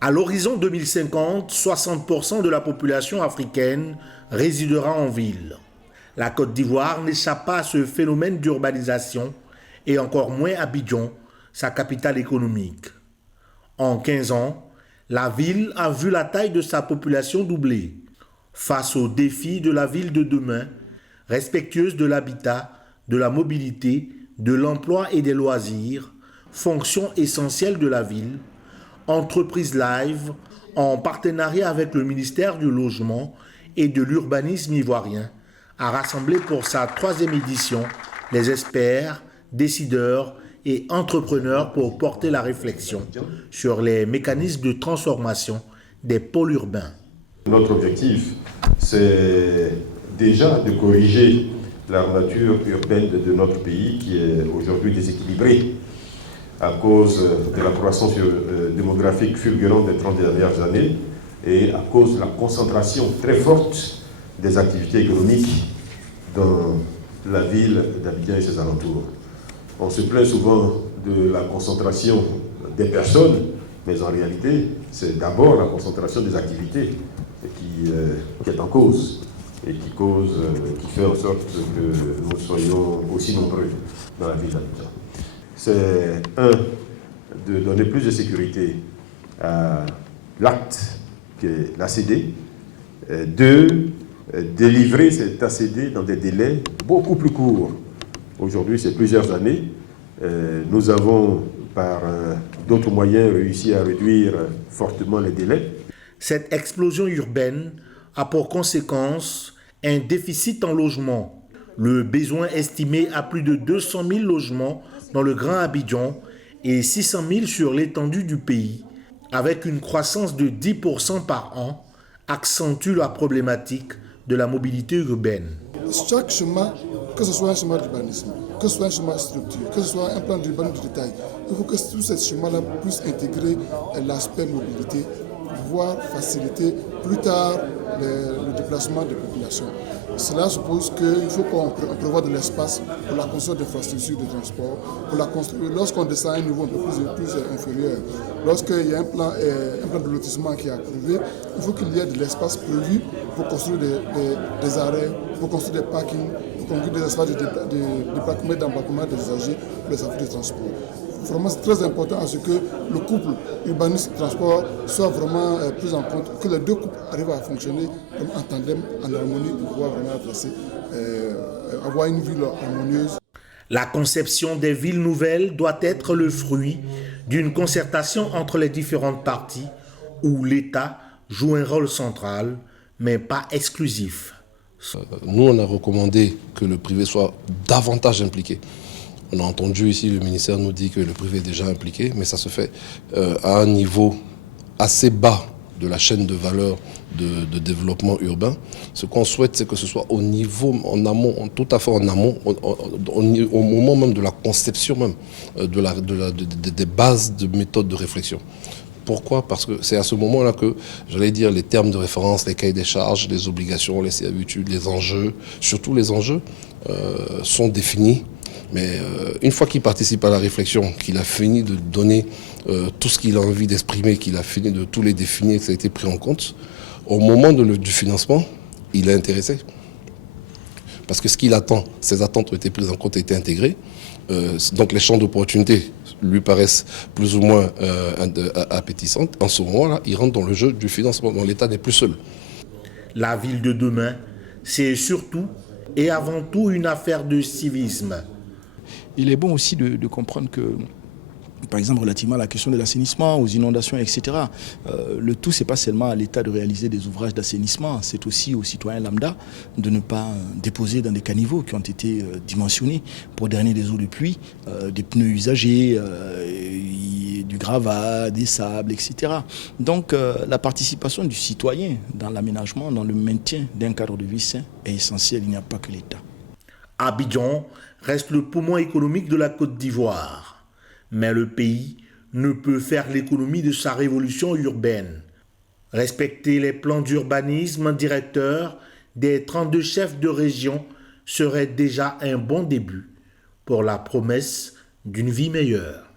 À l'horizon 2050, 60% de la population africaine résidera en ville. La Côte d'Ivoire n'échappe pas à ce phénomène d'urbanisation et encore moins Abidjan, sa capitale économique. En 15 ans, la ville a vu la taille de sa population doubler. Face aux défis de la ville de demain, respectueuse de l'habitat, de la mobilité, de l'emploi et des loisirs, fonction essentielle de la ville, Entreprise Live, en partenariat avec le ministère du Logement et de l'Urbanisme ivoirien, a rassemblé pour sa 3e édition les experts, décideurs et entrepreneurs pour porter la réflexion sur les mécanismes de transformation des pôles urbains. Notre objectif, c'est déjà de corriger l'armature urbaine de notre pays qui est aujourd'hui déséquilibrée à cause de la croissance démographique fulgurante des 30 dernières années et à cause de la concentration très forte des activités économiques dans la ville d'Abidjan et ses alentours. On se plaint souvent de la concentration des personnes, mais en réalité, c'est d'abord la concentration des activités qui est en cause et qui fait en sorte que nous soyons aussi nombreux dans la ville d'Abidjan. C'est de donner plus de sécurité à l'acte qui est l'ACD, deux, délivrer cet ACD dans des délais beaucoup plus courts. Aujourd'hui, c'est plusieurs années. Nous avons, par d'autres moyens, réussi à réduire fortement les délais. Cette explosion urbaine a pour conséquence un déficit en logement. Le besoin estimé à plus de 200 000 logements dans le Grand Abidjan et 600 000 sur l'étendue du pays, avec une croissance de 10% par an, accentue la problématique de la mobilité urbaine. Chaque chemin, que ce soit un chemin d'urbanisme, que ce soit un chemin de structure, que ce soit un plan d'urbanisme de détail, il faut que tous ces chemins-là puissent intégrer l'aspect mobilité, pour pouvoir faciliter plus tard le déplacement des populations. Cela suppose qu'il faut qu'on prévoie de l'espace pour la construction d'infrastructures de transport, pour la construire lorsqu'on descend à un niveau un peu plus inférieur. Lorsqu'il y a un plan de lotissement qui est approuvé, il faut qu'il y ait de l'espace prévu pour construire des arrêts, pour construire des parkings, pour construire des espaces d'embarquement des usagers pour les affaires de transport. Vraiment, c'est très important à ce que le couple urbanisme-transport soit vraiment pris en compte, que les deux couples arrivent à fonctionner en tandem, en harmonie, pour pouvoir vraiment avoir une ville harmonieuse. La conception des villes nouvelles doit être le fruit d'une concertation entre les différentes parties où l'État joue un rôle central, mais pas exclusif. Nous, on a recommandé que le privé soit davantage impliqué. On a entendu ici, le ministère nous dit que le privé est déjà impliqué, mais ça se fait à un niveau assez bas de la chaîne de valeur de développement urbain. Ce qu'on souhaite, c'est que ce soit au niveau, en amont, tout à fait en amont, au moment même de la conception même, des bases de méthodes de réflexion. Pourquoi ? Parce que c'est à ce moment-là que, j'allais dire, les termes de référence, les cahiers des charges, les obligations, les servitudes, les enjeux, surtout les enjeux, sont définis. Mais une fois qu'il participe à la réflexion, qu'il a fini de donner tout ce qu'il a envie d'exprimer, qu'il a fini de tous les définir, que ça a été pris en compte, au moment du financement, il est intéressé. Parce que ce qu'il attend, ses attentes ont été prises en compte et été intégrées. Donc les champs d'opportunité lui paraissent plus ou moins appétissantes. En ce moment-là, il rentre dans le jeu du financement, dont l'État n'est plus seul. La ville de demain, c'est surtout et avant tout une affaire de civisme. Il est bon aussi de comprendre que, par exemple, relativement à la question de l'assainissement, aux inondations, etc., le tout, ce n'est pas seulement à l'État de réaliser des ouvrages d'assainissement, c'est aussi aux citoyens lambda de ne pas déposer dans des caniveaux qui ont été dimensionnés pour drainer des eaux de pluie, des pneus usagés, du gravat, des sables, etc. Donc, la participation du citoyen dans l'aménagement, dans le maintien d'un cadre de vie sain est essentielle. Il n'y a pas que l'État. Abidjan reste le poumon économique de la Côte d'Ivoire. Mais le pays ne peut faire l'économie de sa révolution urbaine. Respecter les plans d'urbanisme directeurs des 32 chefs de région serait déjà un bon début pour la promesse d'une vie meilleure.